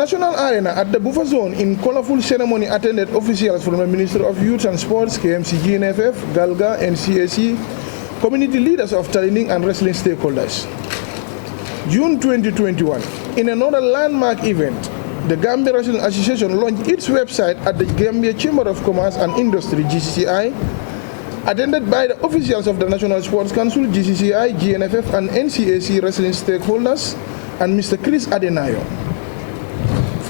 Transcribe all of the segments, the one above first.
national arena at the buffer zone in colorful ceremony attended officials from the Ministry of Youth and Sports, KMC, GNFF, GALGA, NCAC, community leaders of challenging and wrestling stakeholders. June 2021, in another landmark event, the Gambia Wrestling Association launched its website at the Gambia Chamber of Commerce and Industry, GCCI, attended by the officials of the National Sports Council, GCCI, GNFF, and NCAC wrestling stakeholders, and Mr. Chris Adenayo.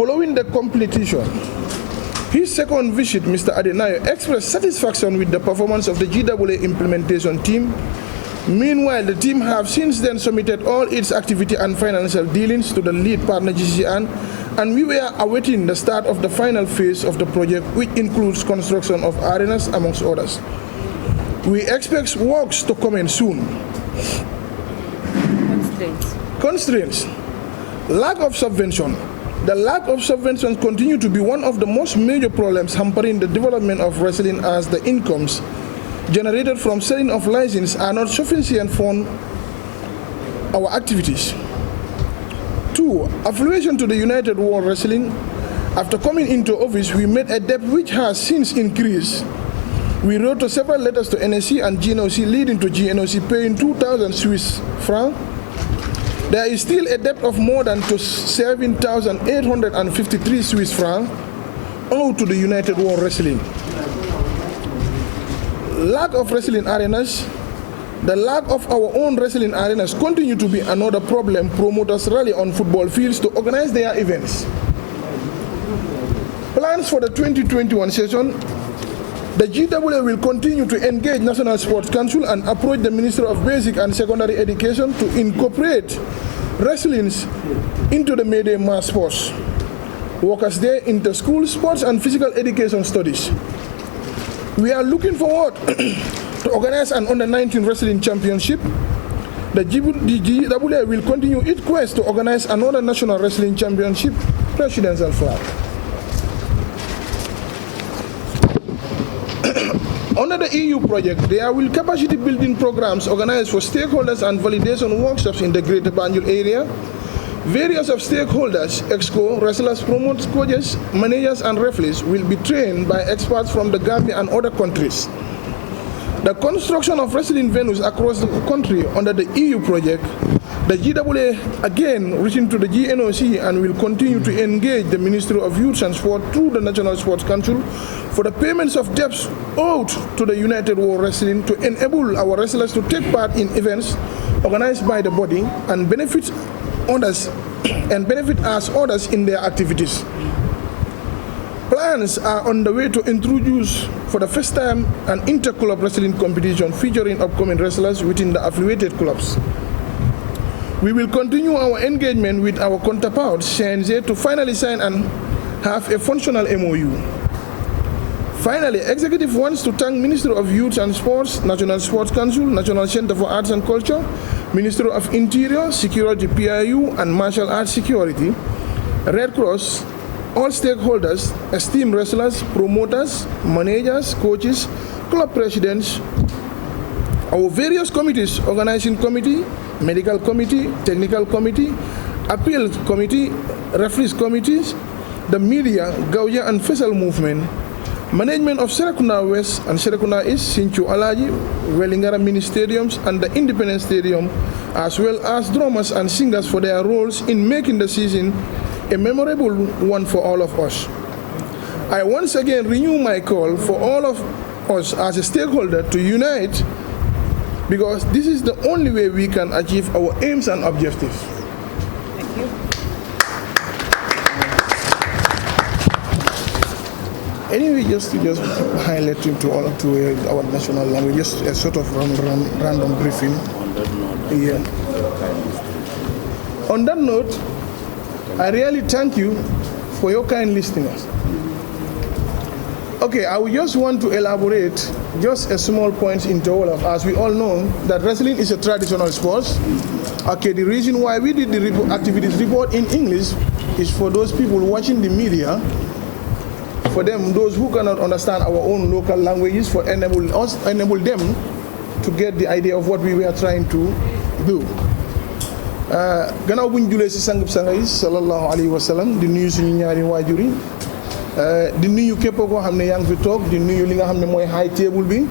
Following the completion, his second visit, Mr. Adenayo expressed satisfaction with the performance of the GWA implementation team. Meanwhile, the team have since then submitted all its activity and financial dealings to the lead partner GCCI, and we were awaiting the start of the final phase of the project, which includes construction of arenas, amongst others. We expect works to commence soon. Constraints. Lack of subvention. The lack of subventions continue to be one of the most major problems hampering the development of wrestling, as the incomes generated from selling of licenses are not sufficient for our activities. 2. Affiliation to the United World Wrestling. After coming into office, we made a debt which has since increased. We wrote to several letters to NSC and GNOC, leading to GNOC paying 2,000 Swiss francs. There is still a debt of more than 7,853 Swiss francs owed to the United World Wrestling. Lack of wrestling arenas. The lack of our own wrestling arenas continue to be another problem. Promoters rally on football fields to organize their events. Plans for the 2021 session. The GWA will continue to engage National Sports Council and approach the Ministry of Basic and Secondary Education to incorporate wrestling into the May Day mass sports. Workers Day, inter-school sports and physical education studies. We are looking forward to organize an under-19 wrestling championship. The GWA will continue its quest to organize another national wrestling championship. Presidential flag. Under the EU project, there will capacity building programs organized for stakeholders and validation workshops in the Greater Banjul area. Various of stakeholders, exco, wrestlers, promoters, coaches, managers, and referees will be trained by experts from the Gambia and other countries. The construction of wrestling venues across the country under the EU project, the GWA again reaching to the GNOC and will continue to engage the Ministry of Youth and Sport through the National Sports Council for the payments of debts owed to the United World Wrestling to enable our wrestlers to take part in events organized by the body and benefit others as others in their activities. Plans are on the way to introduce for the first time an inter-club wrestling competition featuring upcoming wrestlers within the affiliated clubs. We will continue our engagement with our counterparts, CNZ, to finally sign and have a functional MOU. Finally, Executive wants to thank Ministry of Youth and Sports, National Sports Council, National Center for Arts and Culture, Ministry of Interior, Security, PIU, and Martial Arts Security, Red Cross, all stakeholders, esteemed wrestlers, promoters, managers, coaches, club presidents, our various committees, organizing committee, medical committee, technical committee, appeal committee, referees committees, the media, Gauja and Faisal movement, management of Serekunda West and Serekunda East, Sinchu Alaji, Wellingara mini stadiums, and the Independence Stadium, as well as drummers and singers for their roles in making the season a memorable one for all of us. I once again renew my call for all of us as a stakeholder to unite, because this is the only way we can achieve our aims and objectives. Thank you. Anyway, just highlight to all to our national language, just a sort of random briefing. On that note, I really thank you for your kind listeners. Okay, I would just want to elaborate just a small point into all of us. We all know that wrestling is a traditional sport. Okay, the reason why we did the activities report in English is for those people watching the media, for them, those who cannot understand our own local languages, for enable them to get the idea of what we were trying to do. gannaaw buñ julee ci sangub sanga yi sallallahu alayhi wa sallam di nuyu suñu ñaari waajur yi di nuyu képp koo xam ne yaa ngi fi toog di nuyu li nga xam ne mooy high table bi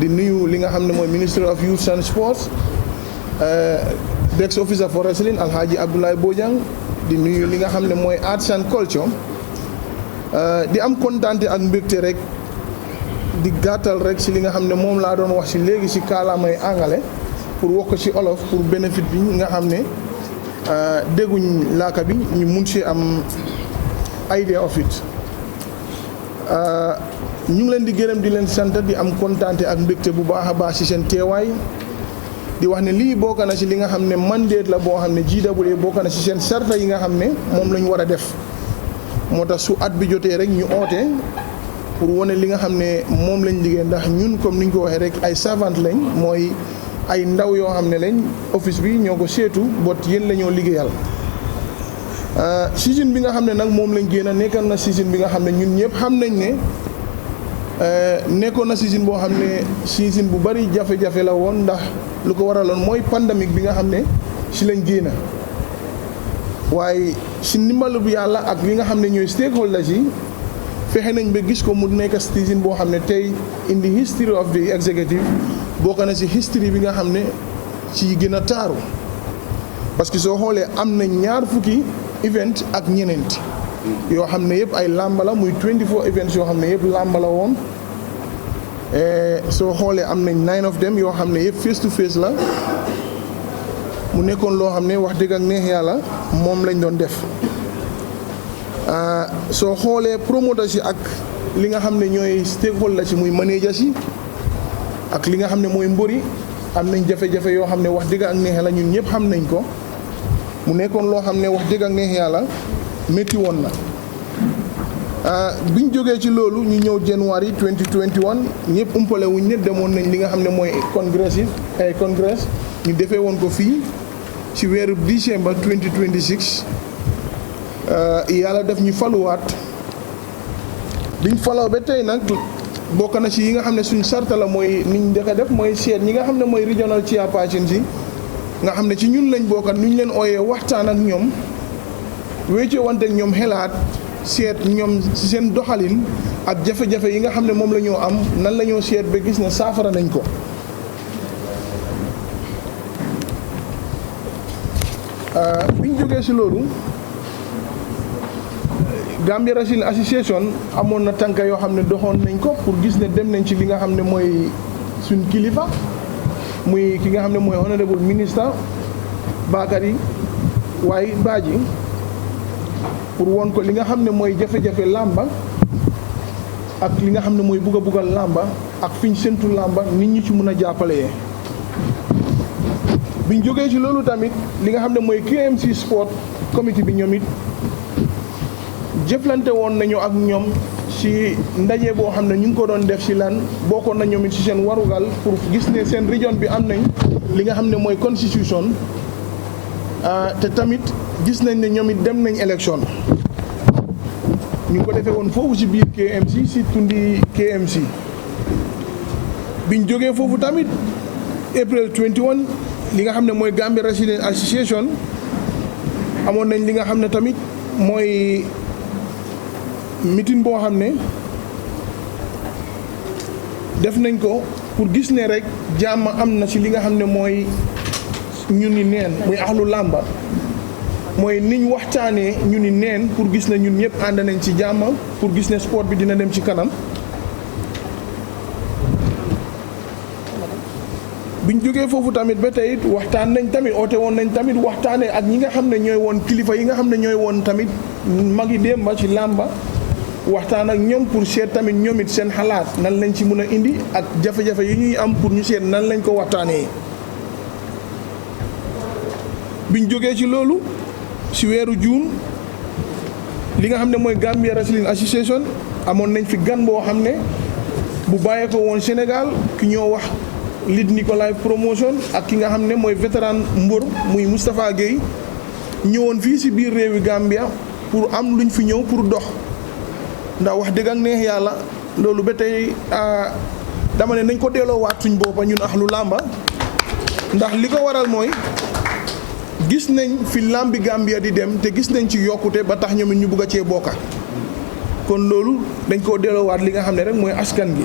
di nuyu li nga xam ne mooy Ministry of Youth and Sports Desk Officer for Wrestling Alhaji Abdoulaye Bojang di nuyu li nga xam ne mooy Arts and Culture di am kontaante ak mbégte rek di gàttal rek ci li nga xam ne moom laa doon wax ci léegi ci kaalaamay angale pour wax ko ci olof pour bénéfice bi nga xam ne dégguñ laaka bi ñu mun ci am idea of it ñu ngi leen di gërëm di leen sant di am kontaante ak mbégte bu baax a baax ci seen teewaay di wax ne lii bokk na ci li nga xam ne mandate la boo xam ne GWA bokk na ci seen sarta yi nga xam ne moom lañ war a def moo tax su at bi jotee rek ñu oote pour wane li nga xam ne moom lañ liggéey ndax ñun comme ni ñu ko waxee rek ay servant lañ mooy ay ndaw yoo xam ne lañ office bi ñoo ko seetu bot yéen la ñoo liggéeyal season bi nga xam ne nag moom lañ génn nekkal na season bi nga xam ne ñun ñëpp xam nañ ne nekkoon na season boo xam ne season bu bari jafe-jafe la woon ndax lu ko waraloon mooy pandémique bi nga xam ne ci lañ génn waaye ci ndimbalu bi yàlla ak li nga xam ne ñooy stakeholders yi fexe nañ ba gis ko mu nekk season boo xam ne tey in the history of the executive bokk na ci history bi nga xam ne ci gën a taaru parce que soo xoolee am na ñaar fukki event ak ñeneent yoo xam ne yëpp ay làmba la muy 24 events yoo xam ne yëpp làmba la woon soo xoolee am nañ 9 of them yoo xam ne yëpp face to face la mu nekkoon loo xam ne wax dëgg ak neex yàlla moom lañ doon def soo xoolee promoters yi ak li nga xam ne ñooy stakeholders yi muy managers yi ak li nga xam ne mooy mbëri am nañ jafe-jafe yoo xam ne wax dëgg ak neex yàlla ñun ñëpp xam nañ ko mu nekkoon loo xam ne wax dëgg ak neex yàlla métti woon na biñ jógee ci loolu ñu ñëw January 2021 ñëpp umpale wuñ ne demoon nañ li nga xam ne mooy congress ñu defee woon ko fii ci weeru décembre 2026 yàlla def ñu faluwaat biñ faloo ba tey nag bokk na ci yi nga xam ne suñ sarta la mooy niñ njëkk def mooy seet ñi nga xam ne mooy regional chairperson si nga xam ne ci ñun lañ bokkat nu ñu leen ooyee waxtaan ak ñoom wéccoo wante ak ñoom xelaat seet ñoom ci seen doxalin ak jafe-jafe yi nga xam ne moom la ñoo am nan la ñoo seet ba gis ne saafara nañ ko biñ jógee ci loolu Gambia Wrestling Association amoon na tànka yoo xam ne doxoon nañ ko pour gis ne dem nañ ci li nga xam ne mooy suñ kilifa muy ki nga xam ne mooy honorable minister Bakary waaye Badji pour woon ko li nga xam ne mooy jafe-jafe làmba ak li nga xam ne mooy buggal làmba ak fiñ séntu làmba nit ñi ci mun a jàppalee biñ jógee ci loolu tamit li nga xam ne mooy KMC sport committee bi ñoom it jëflante woon nañu ak ñoom ci ndaje boo xam ne ñu ngi ko doon def ci lan bokkoon na ñoom it ci seen warugal pour gis ne seen région bi am nañ li nga xam ne mooy constitution te tamit gis nañ ne ñoom it dem nañ élection ñu ngi ko defee woon foofu ci biir KMC ci tundi KMC biñ jógee foofu tamit April 21 li nga xam ne mooy Gambia Wrestling Association amoon nañ li nga xam ne tamit mooy meeting boo xam ne def nañ ko pour gis ne rek jàmm am na ci li nga xam ne mooy ñu ni neen muy axlu làmba mooy niñ waxtaanee ñu ni neen pour gis ne ñun ñëpp ànd nañ ci jàmm pour gis ne sport bi dina dem ci kanam biñ jógee foofu tamit ba tey waxtaan nañ tamit oote woon nañ tamit waxtaanee ak ñi nga xam ne ñooy woon kilifa yi nga xam ne ñooy woon tamit magi démba ci làmba waxtaan ak ñoom pour seet tamit ñoom it seen xalaat nan lañ ci mën a indi ak jafe-jafe yi ñuy am pour ñu seet nan lañ ko waxtaanee biñ jógee ci loolu ci weeru juin li nga xam ne mooy Gambia Wrestling Association amoon nañ fi gan boo xam ne bu bàyyee ko woon Sénégal ki ñoo wax Lid Nicolai promotion ak ki nga xam ne mooy vétéran mbër muy Moustapha Gueye ñëwoon fii ci biir réewi Gambia pour am luñ fi ñëw pour dox ndax wax dëgg ak neex yàlla loolu ba tey dama ne nañ ko delloo waat suñ boppa ñun axlu làmba ndax li ko waral mooy gis nañ fi lambi Gambia di dem te gis nañ ci yokkute ba tax ñoom ñu bëgg a cee bokka kon loolu dañ koo delloowaat li nga xam ne rek mooy askan gi.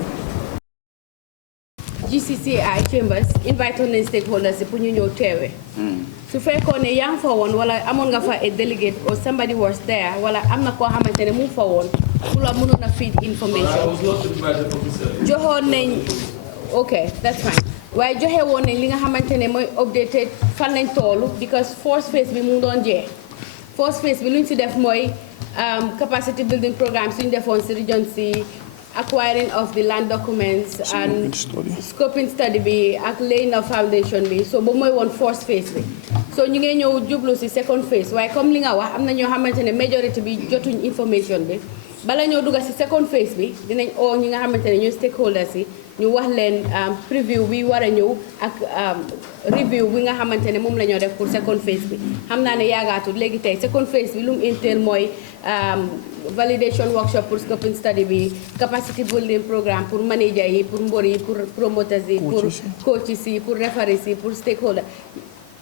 GCCI Chambers invite nañ stakeholders yi pour ñu ñëw teewe su fekkoon ne yaa ngi fa woon wala amoon nga fa a delegate or somebody was there wala am na koo xamante ne mu ngi fa woon pour la mënoon a feed information joxoon nañ ok that's fine waaye joxe woon nañ li nga xamante ne mooy updated fan lañ toolu because first phase bi mu ngi doon jeex first phase bi lu ñu si def mooy capacity building programme suñu defoon si region si acquiring of the land documents and scoping study bi ak laying of foundation bi so boobu mooy woon first phase bi so ñu ngi ñëw jublu si second phase waaye comme li nga wax am na ñoo xamante ne majority bi jotuñ information bi bala ñoo dugga si second phase bi dinañ oo ñi nga xamante ne ñooy stakeholders yi ñu wax leen preview bi war a ñëw ak review bi nga xamante ne moom la ñoo def pour second phase bi xam naa ne yaagaatul léegi tey second phase bi lu mu entail mooy validation workshop pour scoping study bi capacity building programme pour manager yi pour mbor yi pour promoters yi pour coaches yi pour referees yi pour stakeholder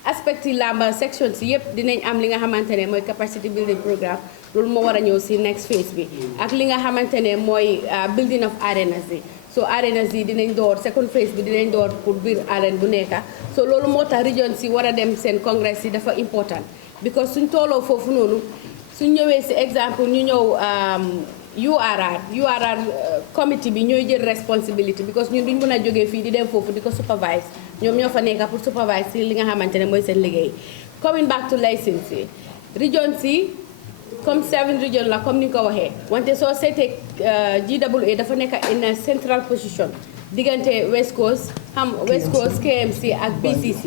aspect yi lamba section si yëpp dinañ am li nga xamante ne mooy capacity building programme loolu moo war a ñëw si next phase bi ak li nga xamante ne mooy building of arenas yi so arenas yi dinañ door second phase bi dinañ door pour biir arène bu nekka so loolu moo tax region si war a dem seen congrès yi dafa important because suñ tooloo foofu noonu suñ ñëwee si exemple ñu ñëw URR committee bi ñooy jël responsibility because ñun duñ mën a jógee fii di dem foofu di ko supervise ñoom ñoo fa nekka pour supervise si li nga xamante ne mooy seen liggéey coming back to license yi region si comme 7 region la comme ni nga ko waxee wante soo seetee GWA dafa nekk in a central position diggante West Coast KMC ak BCC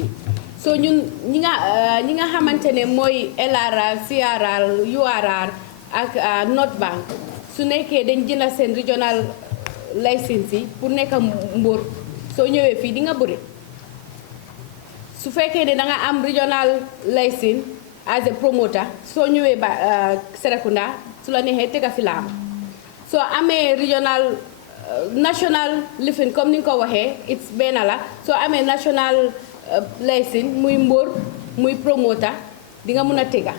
so ñun ñi nga xamante ne mooy LRR CRR URR ak North Bank su nekkee dañ jënd seen regional license yi pour nekk mbur soo ñëwee fii di nga bëri su fekkee ne da nga am regional license as a promoter soo ñëwee ba Serekunda su la neexee tega fi laam soo amee regional national lifin comme ni nga ko waxee it's benn la soo amee national license muy mbóor muy promoter di nga mun a tega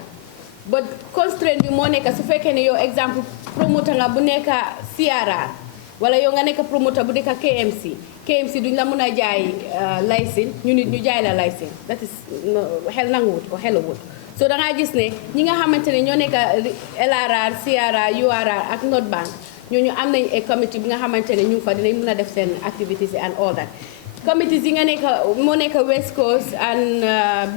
but constraint bi moo nekk su fekkee ne yow exemple promoter nga bu nekk CRR wala yow nga nekk promoter bu nekk KMC duñ la mun a jaay license ñu nit ñu jaay la license that is xel nanguwut ko xelawut so da ngaa gis ne ñi nga xamante ne ñoo nekk LRR CRR URR ak North Bank ñooñu am nañ ay committee bi nga xamante ne ñu fa dinañ mun a def seen activities and all that committees yi nga nekk moo nekk West Coast and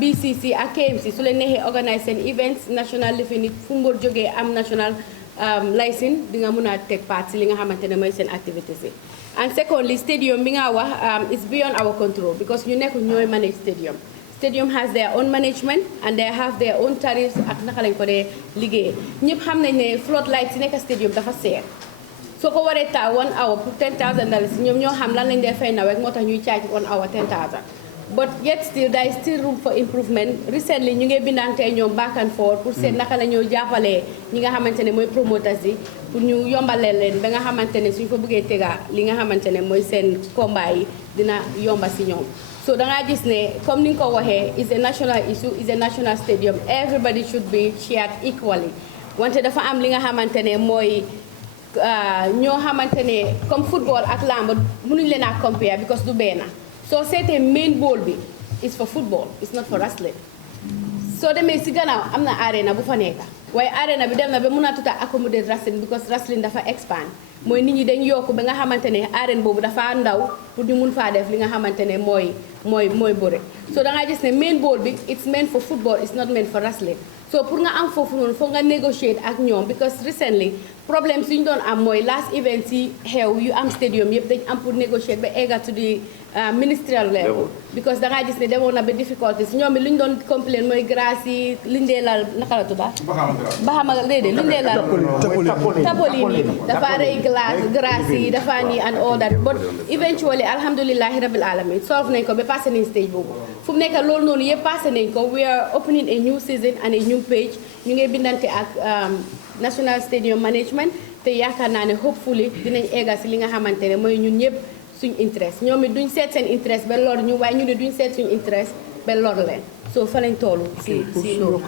BCC ak KMC su leen neexee organise seen events national lifi nit fu mbor jógee am national license di nga mun a teg part si li nga xamante ne mooy seen activities yi and secondly stadium bi nga wax is beyond our control because ñu nekk ñooy manage stadium has their own management and they have their own tariffs ak naka lañ ko dee liggéey ñëpp xam nañ ne floodlights si nekk stadium dafa seer soo ko waree taa 1 hour pour $10,000 ñoom ñoo xam lan lañ dee fay nawet moo tax ñuy charge 1 hour $10,000 but yet still there is still room for improvement recently ñu ngi bindante ñoom back and forth pour seet naka la ñoo jàppalee ñi nga xamante ne mooy promoters yi pour ñu yombalee leen ba nga xamante ne suñ fa bëggee tega li nga xamante ne mooy seen combat yi dina yomba si ñoom so da ngaa gis ne comme ni nga ko waxee is a national issue is a national stadium everybody should be shared equally wante dafa am li nga xamante ne mooy ñoo xamante ne comme football ak lamb mënuñ leen a compare because du benn soo seetee main bowl bi is for football it's not for wrestling soo demee si gannaaw am na arena bu fa nekk waaye arena bi dem na ba mun a tuta accommodate wrestling because wrestling dafa expand mooy nit ñi dañ yokku ba nga xamante ne arène boobu dafa ndaw pour ñu mun faa def li nga xamante ne mooy bëre so da nga gis ne main bowl bi it's meant for football it's not meant for wrestling so pour nga am foofu noonu foog nga negotiate ak ñoom because recently problème suñu doon am mooy last event yi xew yu am stadium yëpp dañ am pour negotiate ba egga to the ministerial level because da ngaa gis ne demoon na ba difficulties ñoom bi lu ñu doon complain mooy grâce yi liñ dee lal naka la tudda baxama déedéet liñ dee lal tapolin yi dafa rey grâce yi dafa nii and all that but eventually alhamdulillahi rabbil alamin solve nañ ko ba passé nañ stage boobu fu mu nekk loolu noonu yëpp passé nañ ko we are opening a new season and a new page ñu ngi bindante ak National Stadium Management te yaakaar naa ne hopefully dinañ egga si li nga xamante ne mooy ñun ñëpp suñ interest ñoom it duñ seet seen interest ba lor ñu waaye ñu ne duñ seet suñ interest ba lor leen so fa lañ toll si loolu